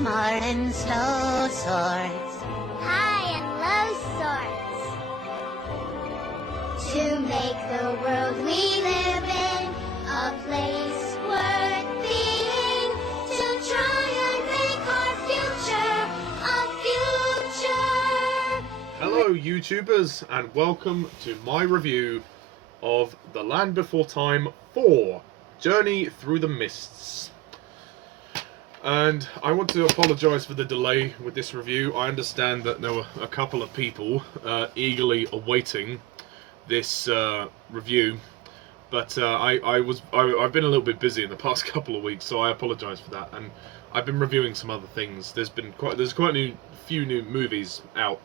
small and slow swords, high and low swords, to make the world we live in a place worth being, to try and make our future a future. Hello YouTubers, and welcome to my review of The Land Before Time 4, Journey Through the Mists. And I want to apologise for the delay with this review. I understand that there were a couple of people eagerly awaiting this review, but I've been a little bit busy in the past couple of weeks, so I apologise for that. And I've been reviewing some other things. There's quite a few new movies out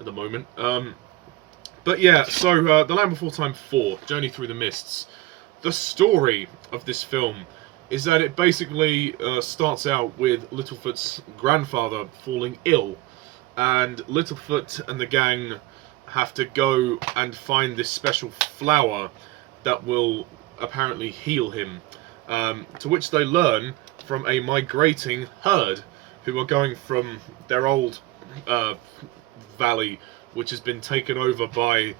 at the moment. But yeah, so The Land Before Time 4, Journey Through the Mists. The story of this film is that it basically starts out with Littlefoot's grandfather falling ill, and Littlefoot and the gang have to go and find this special flower that will apparently heal him, to which they learn from a migrating herd who are going from their old valley, which has been taken over by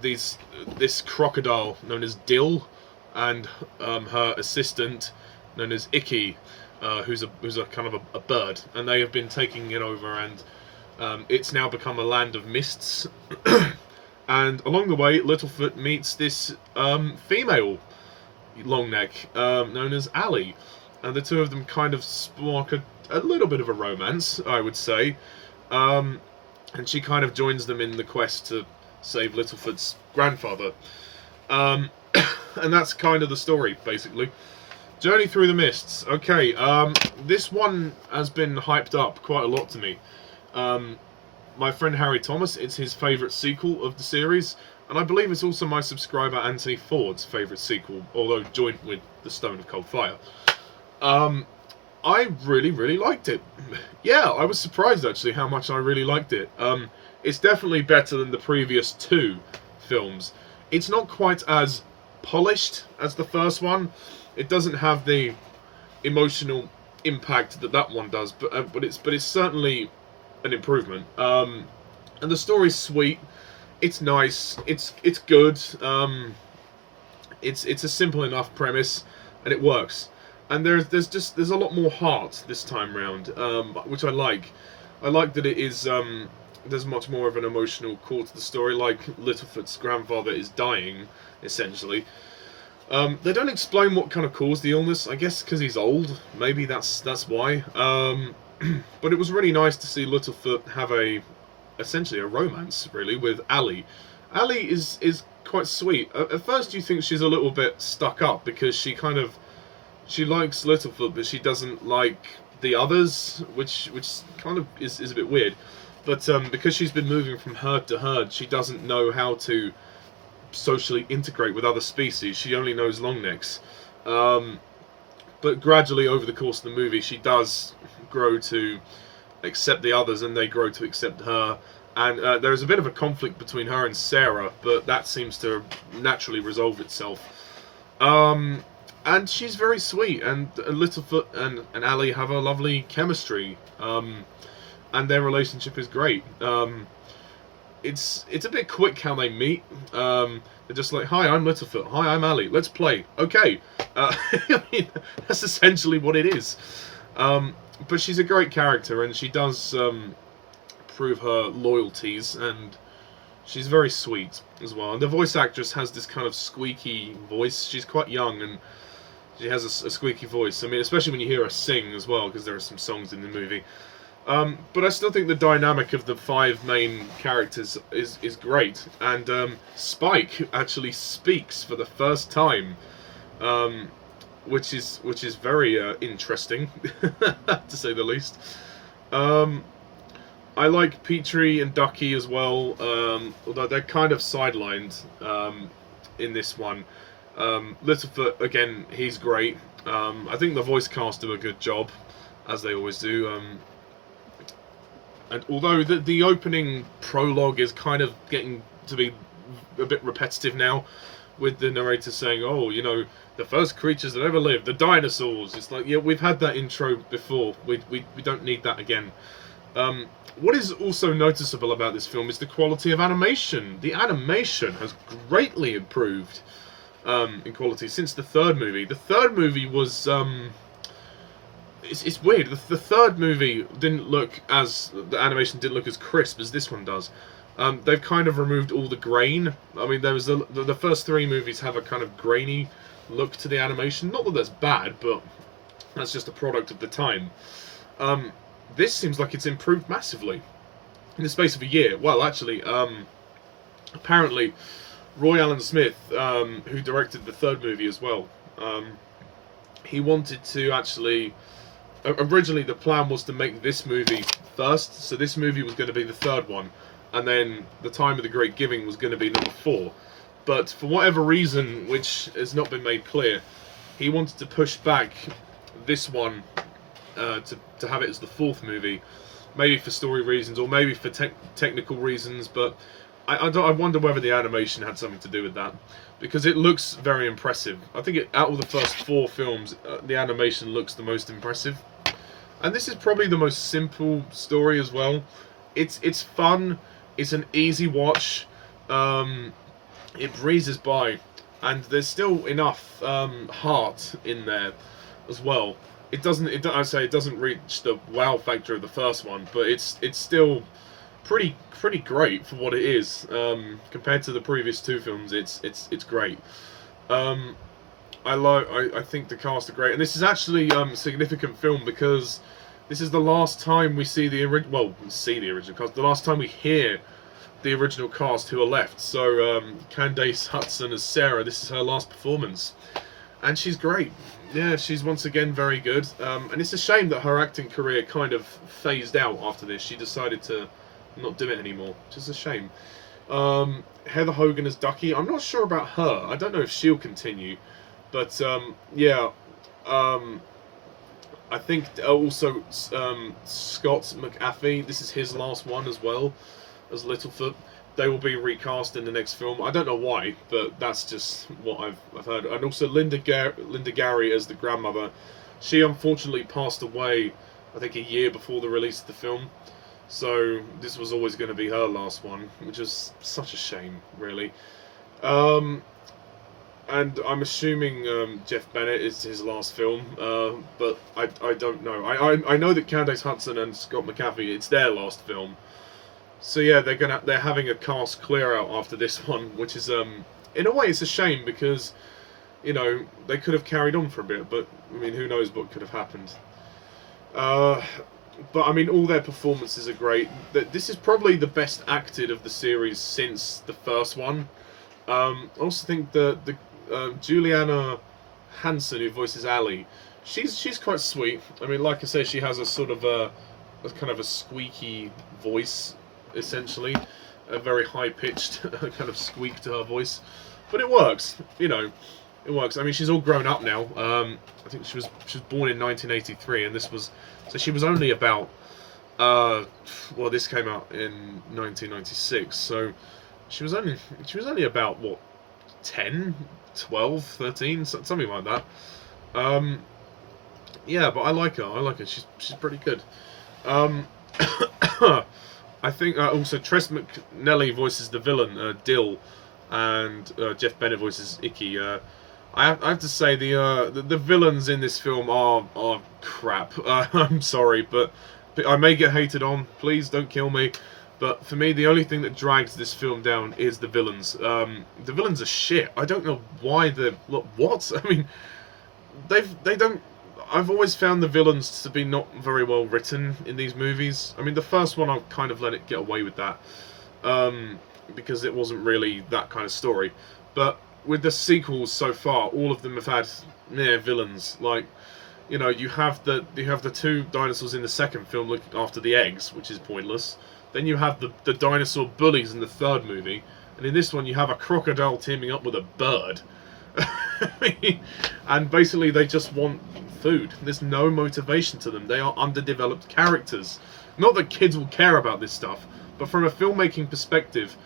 this crocodile known as Dill, and her assistant known as Icky, who's a kind of a bird, and they have been taking it over, and it's now become a land of mists. And along the way, Littlefoot meets this female longneck known as Ali, and the two of them kind of spark a little bit of a romance, I would say. And she kind of joins them in the quest to save Littlefoot's grandfather. And that's kind of the story, basically. Journey Through the Mists. Okay, this one has been hyped up quite a lot to me. My friend Harry Thomas, it's his favourite sequel of the series, and I believe it's also my subscriber Anthony Ford's favourite sequel, although joint with The Stone of Cold Fire. I really liked it. Yeah, I was surprised actually how much I really liked it. It's definitely better than the previous two films. It's not quite as polished as the first one. It doesn't have the emotional impact that one does, but it's certainly an improvement. And the story's sweet. It's nice. It's good. It's a simple enough premise, and it works. And there's a lot more heart this time round, which I like. I like that it is there's much more of an emotional core to the story. Like Littlefoot's grandfather is dying, essentially. They don't explain what kind of caused the illness. I guess because he's old. Maybe that's why. But it was really nice to see Littlefoot have essentially a romance, really, with Ali. Ali is quite sweet. At first you think she's a little bit stuck up because she likes Littlefoot, but she doesn't like the others, which kind of is a bit weird. But because she's been moving from herd to herd, she doesn't know how to socially integrate with other species. She only knows longnecks. But gradually over the course of the movie, she does grow to accept the others, and they grow to accept her. And there's a bit of a conflict between her and Sarah, but that seems to naturally resolve itself. And she's very sweet, and Littlefoot and Ali have a lovely chemistry. And their relationship is great. It's a bit quick how they meet. They're just like, "Hi, I'm Littlefoot. Hi, I'm Ali. Let's play." Okay. I mean, that's essentially what it is. But she's a great character, and she does prove her loyalties, and she's very sweet as well. And the voice actress has this kind of squeaky voice. She's quite young, and she has a squeaky voice. I mean, especially when you hear her sing as well, because there are some songs in the movie. But I still think the dynamic of the five main characters is great, and Spike actually speaks for the first time, which is very interesting, to say the least. I like Petrie and Ducky as well, although they're kind of sidelined in this one. Littlefoot, again, he's great. I think the voice cast do a good job, as they always do. And although the opening prologue is kind of getting to be a bit repetitive now, with the narrator saying, "Oh, you know, the first creatures that ever lived, the dinosaurs." It's like, yeah, we've had that intro before. We don't need that again. What is also noticeable about this film is the quality of animation. The animation has greatly improved in quality since the third movie. The third movie was it's weird. The third movie the animation didn't look as crisp as this one does. They've kind of removed all the grain. I mean, there was the first three movies have a kind of grainy look to the animation. Not that that's bad, but that's just a product of the time. This seems like it's improved massively in the space of a year. Well, actually, apparently, Roy Allen Smith, who directed the third movie as well, he wanted to actually... Originally, the plan was to make this movie first, so this movie was going to be the third one, and then The Time of the Great Giving was going to be number 4. But for whatever reason, which has not been made clear, he wanted to push back this one to have it as the 4th movie, maybe for story reasons or maybe for technical reasons. But I wonder whether the animation had something to do with that, because it looks very impressive. I think out of the first 4 films, the animation looks the most impressive. And this is probably the most simple story as well. It's fun. It's an easy watch. It breezes by, and there's still enough heart in there as well. It doesn't reach the wow factor of the first one, but it's still pretty great for what it is. Compared to the previous 2 films, it's great. I think the cast are great, and this is actually a significant film because this is the last time we see the original cast. The last time we hear the original cast who are left. So Candace Hutson as Sarah. This is her last performance, and she's great. Yeah, she's once again very good. And it's a shame that her acting career kind of phased out after this. She decided to not do it anymore, which is a shame. Heather Hogan as Ducky. I'm not sure about her. I don't know if she'll continue. But, yeah. I think also Scott McAfee, this is his last one as well, as Littlefoot. They will be recast in the next film. I don't know why, but that's just what I've heard. And also Linda Gary as the grandmother. She unfortunately passed away, I think, a year before the release of the film. So this was always going to be her last one, which is such a shame, really. And I'm assuming Jeff Bennett is his last film, but I don't know. I know that Candace Hutson and Scott McAfee, it's their last film. So yeah, they're having a cast clear out after this one, which is in a way it's a shame because, you know, they could have carried on for a bit, but I mean, who knows what could have happened. But I mean, all their performances are great. This is probably the best acted of the series since the first one. I also think the Julianna Hansen, who voices Ali, she's quite sweet. I mean, like I say, she has a sort of a kind of a squeaky voice, essentially, a very high-pitched kind of squeak to her voice, but it works. You know, it works. I mean, she's all grown up now. I think she was born in 1983, and she was only about well, this came out in 1996, so she was only about what, 10, 12, 13, something like that. Yeah, but I like her. She's pretty good. I think also Tress MacNellie voices the villain, Dill, and Jeff Bennett voices Icky. I have to say the villains in this film are crap. I'm sorry, but I may get hated on. Please don't kill me. But for me, the only thing that drags this film down is the villains. The villains are shit. I don't know why what? I mean, they don't. I've always found the villains to be not very well written in these movies. I mean, the first one, I'll kind of let it get away with that, because it wasn't really that kind of story. But with the sequels so far, all of them have had villains. Like, you know, you have the 2 dinosaurs in the second film looking after the eggs, which is pointless. Then you have the dinosaur bullies in the third movie, and in this one you have a crocodile teaming up with a bird. And basically they just want food. There's no motivation to them. They are underdeveloped characters. Not that kids will care about this stuff, but from a filmmaking perspective,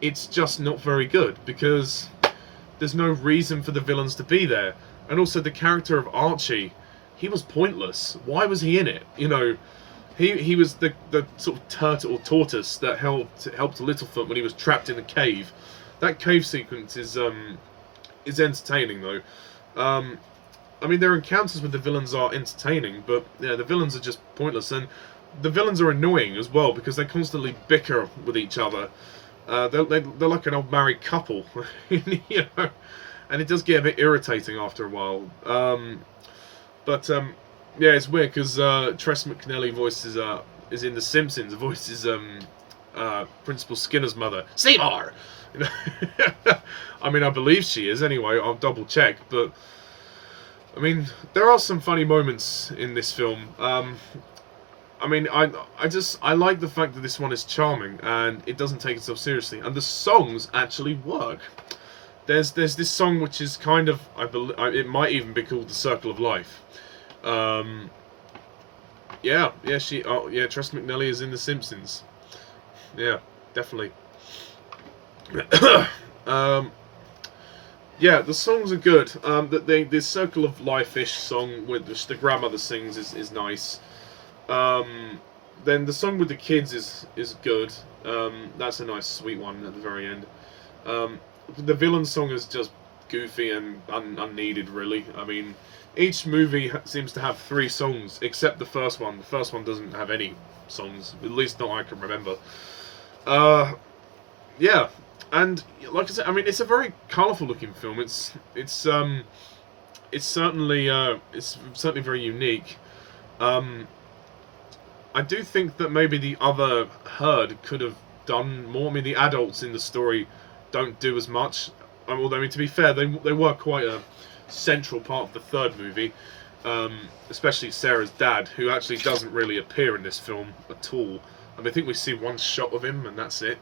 it's just not very good, because there's no reason for the villains to be there. And also the character of Archie, he was pointless. Why was he in it? You know, he was the sort of turtle or tortoise that helped Littlefoot when he was trapped in a cave. That cave sequence is entertaining though. I mean, their encounters with the villains are entertaining, but yeah, the villains are just pointless, and the villains are annoying as well because they constantly bicker with each other. They're like an old married couple, you know, and it does get a bit irritating after a while. Yeah, it's weird because Tress MacNellie voices is in The Simpsons. Voices Principal Skinner's mother, Seymour. You know? I mean, I believe she is. Anyway, I'll double check. But I mean, there are some funny moments in this film. I mean, I like the fact that this one is charming and it doesn't take itself seriously, and the songs actually work. There's this song which is kind of, I believe, it might even be called "The Circle of Life." Yeah, Tress MacNellie is in The Simpsons. Yeah, definitely. Yeah, the songs are good. The Circle of Life-ish song which the grandmother sings is nice. Then the song with the kids is good. That's a nice sweet one at the very end. The villain song is just goofy and unneeded, really. I mean, each movie seems to have 3 songs, except the first one. The first one doesn't have any songs, at least not I can remember. Yeah, and like I said, I mean, it's a very colourful looking film. It's certainly very unique. I do think that maybe the other herd could have done more. I mean, the adults in the story don't do as much. Although, I mean, to be fair, they were quite a central part of the third movie. Especially Sarah's dad, who actually doesn't really appear in this film at all. I mean, I think we see one shot of him, and that's it.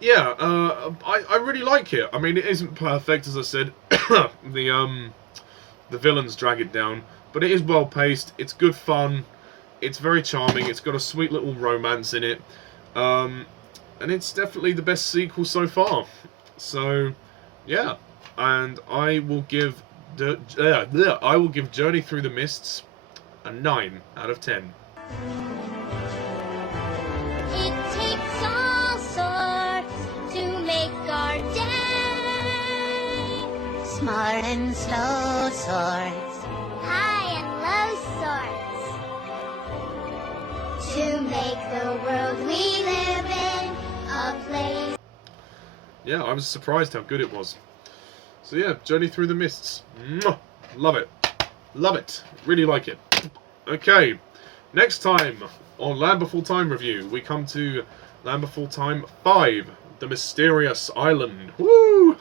Yeah, I really like it. I mean, it isn't perfect, as I said. The villains drag it down. But it is well paced, it's good fun, it's very charming, it's got a sweet little romance in it, and it's definitely the best sequel so far. So, yeah, and I will give Journey Through the Mists a 9 out of 10. It takes all sorts to make our day. Smart and slow swords. High and low sorts. To make the world we live in a place. Yeah, I was surprised how good it was. So yeah, Journey Through the Mists. Mwah! Love it. Love it. Really like it. Okay, next time on Land Before Time review, we come to Land Before Time 5, The Mysterious Island. Woo!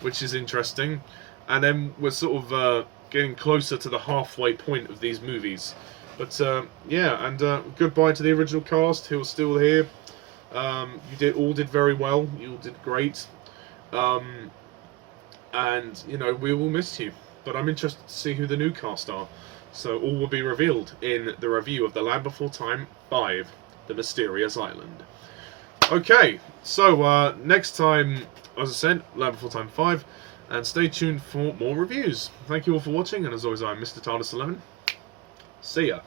Which is interesting. And then we're sort of getting closer to the halfway point of these movies. But yeah, and goodbye to the original cast who are still here. You all did very well. You all did great. And, you know, we will miss you. But I'm interested to see who the new cast are. So all will be revealed in the review of The Land Before Time 5, The Mysterious Island. Okay, so next time, as I said, Land Before Time 5. And stay tuned for more reviews. Thank you all for watching. And as always, I'm Mr. TARDIS11. See ya.